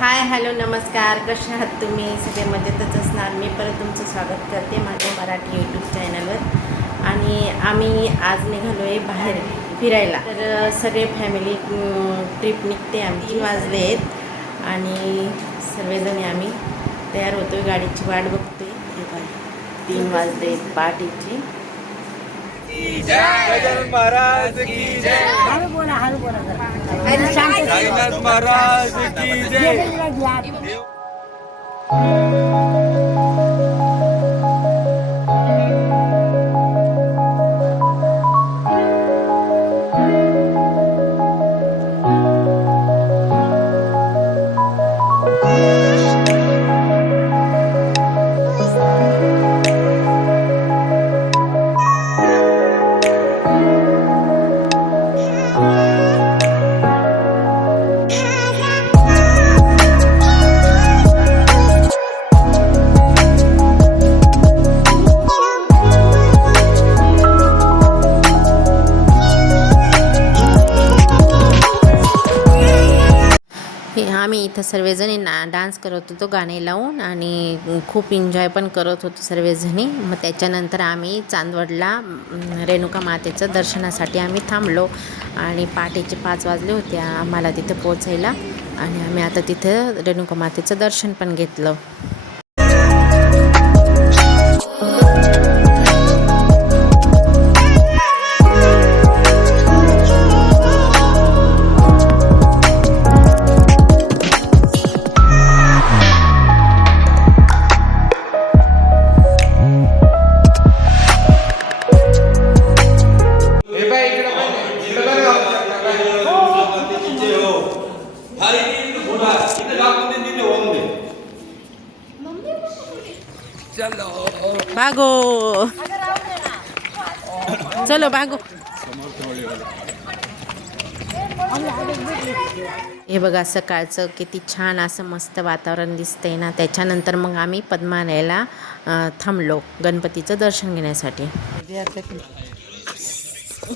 Hi hello नमस्कार, कसे आहात तुम्ही? सगळे मजेतच असणार. मी परत तुमचं स्वागत करते माझ्या मराठी यूट्यूब चॅनलवर. आणि आम्ही आज निघालो आहे बाहेर फिरायला. तर सगळे फॅमिली ट्रिप निघते. आम्ही 3 वाजले आहेत आणि सर्वजणी आम्ही तयार होतो आहे. गाडीची वाट बघतोय. 3 वाजले आहेत पहाटेची. गजानन महाराज की जय. साईनाथ महाराज की जय. आम्ही इथं सर्वजणी डान्स करत होतो गाणे लावून आणि खूप एन्जॉय पण करत होतो सर्वजणी. मग त्याच्यानंतर आम्ही चांदवडला रेणुका मातेचं दर्शनासाठी आम्ही थांबलो आणि पहाटेचे 5 वाजले होते आम्हाला तिथे पोचायला. आणि आम्ही आता तिथं रेणुका मातेचं दर्शन पण घेतलं. भागो चलो भागो. हे बघा सकाळचं किती छान असं मस्त वातावरण दिसतंय ना. त्याच्यानंतर मग आम्ही पद्मालयाला थांबलो गणपतीचं दर्शन घेण्यासाठी.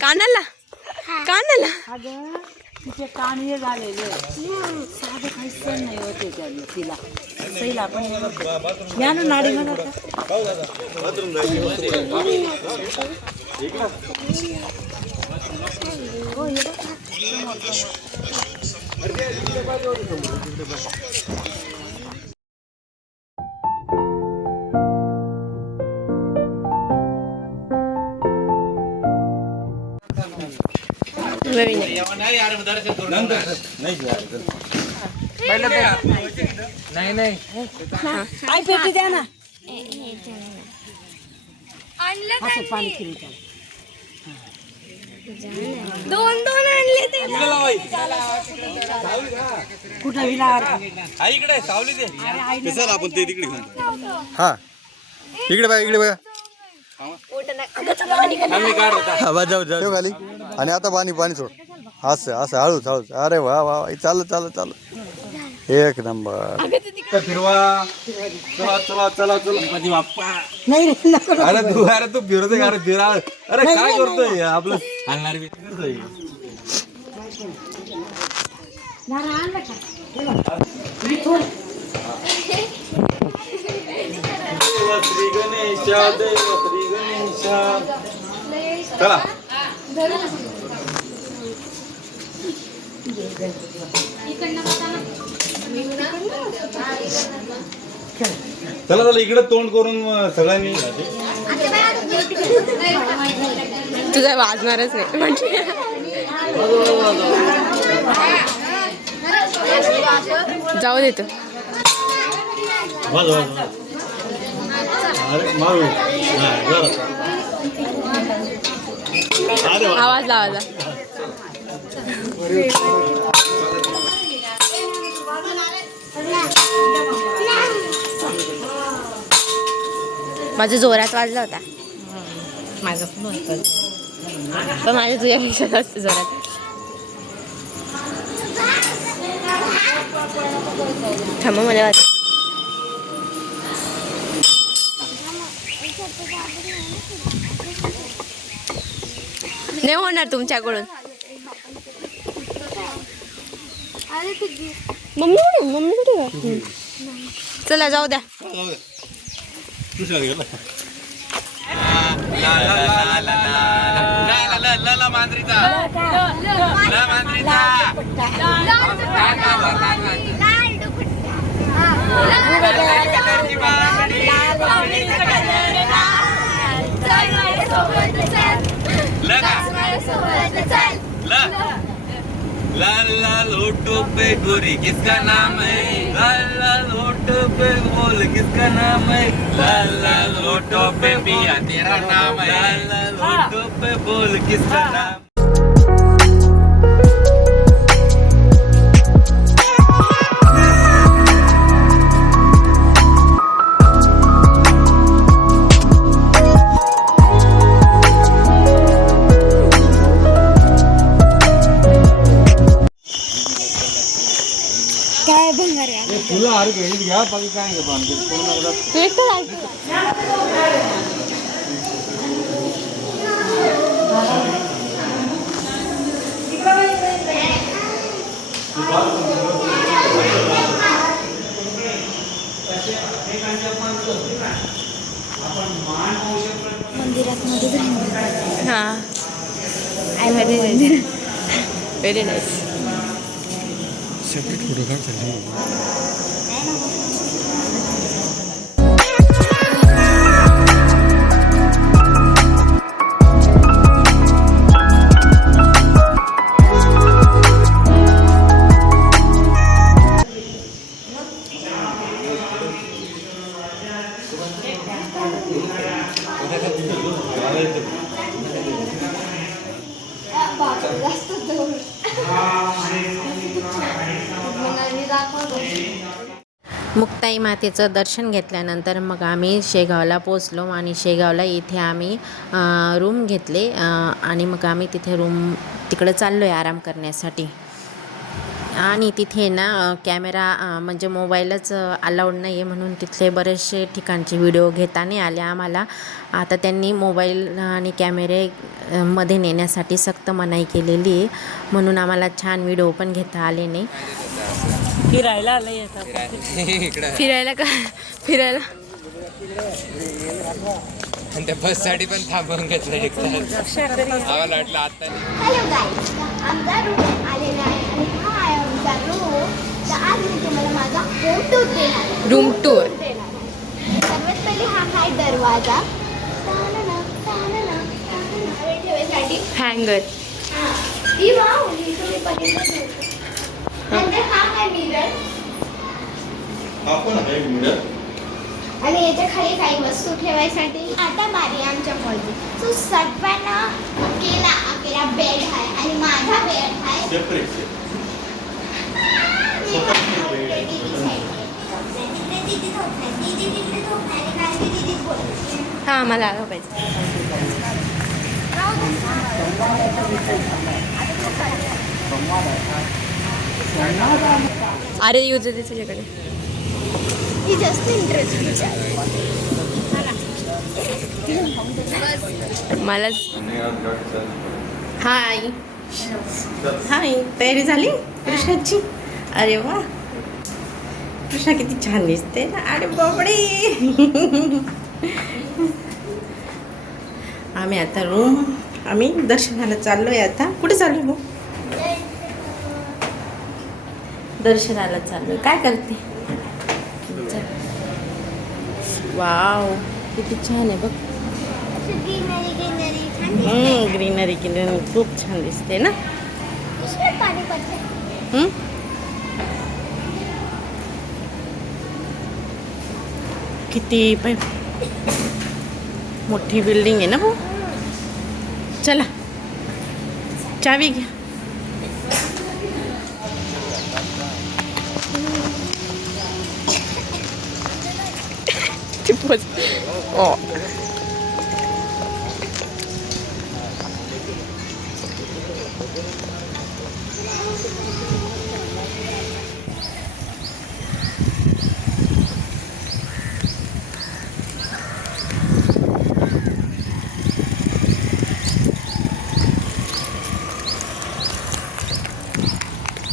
कानाला तिचे कान हे झालेले साधं काही सण नाही होते तिला सैला पण या ना नाडी म्हणा. आई पेटी द्या ना. दोन आणले ते कुठं विला इकडे सावली दे. चल आपण ते तिकडे घेऊन. हा इकडे बघा इकडे बघा. जाऊ खाली. आणि आता पाणी सोड. असं असं हळूच हळूच. अरे वा वा चालू एक नंबर. फिरवा. चला चला चला चला बाप्पा. नाही रे अरे तू फिरतोय. अरे फिरा. अरे काय करतोय आपलं हलणार बी करतोय. श्री गणेशा देव श्री गणेशा. चला चला इकडे तोंड करून सगळ्यांनी. तुझा वाजणारच नाही म्हणजे जाऊ देतो. आवाज लावा. माझा जोरात वाजला होता. माझा पण माझ्या तुझ्यापेक्षा जास्त जोरात. थांबा मला वाटतं नाही होणार तुमच्याकडून. मम्मी कुठे चला जाऊ द्या. लाल लाल होठों पे गोरी किसका नाम है, लाल लाल होठों पे बोल किसका नाम है, लाल लाल होठों पे पिया तेरा नाम है, लाल लाल होठों पे बोल किसका नाम. तू एकटं जायचं. हां व्हेरी नाईस. मुक्ताई मातेचं दर्शन घेतल्यानंतर मग आम्ही शेगावला पोचलो आणि शेगावला इथे आम्ही रूम घेतले आणि मग आम्ही तिथे तिकडे चाललो आहे आराम करण्यासाठी. आणि तिथे ना कॅमेरा म्हणजे मोबाईलच अलाउड नाही आहे म्हणून तिथले बरेचसे ठिकाणचे व्हिडिओ घेता नाही आले आम्हाला. आता त्यांनी मोबाईल आणि कॅमेरे मध्ये नेण्यासाठी सक्त मनाई केलेली आहे म्हणून आम्हाला छान व्हिडिओ पण घेता आले नाही. फिरायला आलंय फिरायला का फिरायला आणि त्या बस साठी पण थांबवून घेतलं एक तास. आम्हाला वाटलं आता हॅलो गाईज, आमचा रूम आलेला आहे आणि हा आहे आमचा रूम. तर आज मी तुम्हाला माझा होम टूर देणार आहे. Room tour. सर्वात पहिले हा आहे दरवाजा ठेवायसाठी. हँगर. ही वाव ही तुम्ही बघितलं नव्हतं. नंतर हा आहे मिरर आणि याच्या खाली काही वस्तू ठेवायसाठी. आता बारी आमच्या हॉलची. सो सर्वांना अकेला बेड आहे आणि माझा बेड आहे हां मला आलं पाहिजे. अरे यूज आहे तुझ्याकडे. ही जास्त इंटरेस्टिंग आहे. मला हाय हाय तयारी झाली कृष्णाची. अरे वा कृष्णा किती छान दिसते ना. अरे बापडे. आम्ही आता आम्ही दर्शनाला चाललोय. आता कुठे चाललोय भाऊ? दर्शनाला चाललोय. काय करते? वाव किती छान आहे बघ. ग्रीनरी खूप छान दिसते ना. पाणी पडते. किती मोठी बिल्डिंग आहे ना भाऊ. चला चावी घ्या.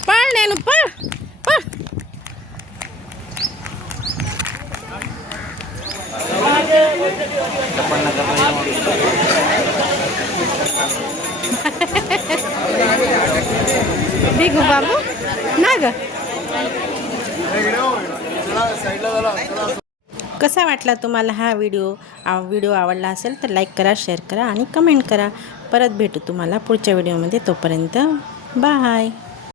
पळ नेनू पळ पळ. बिगू बाबू ना ग. कसा वाटला तुम्हाला हा व्हिडिओ आवडला असेल तर लाईक करा, शेअर करा आणि कमेंट करा. परत भेटू तुम्हाला पुढच्या व्हिडिओमध्ये. तोपर्यंत बाय.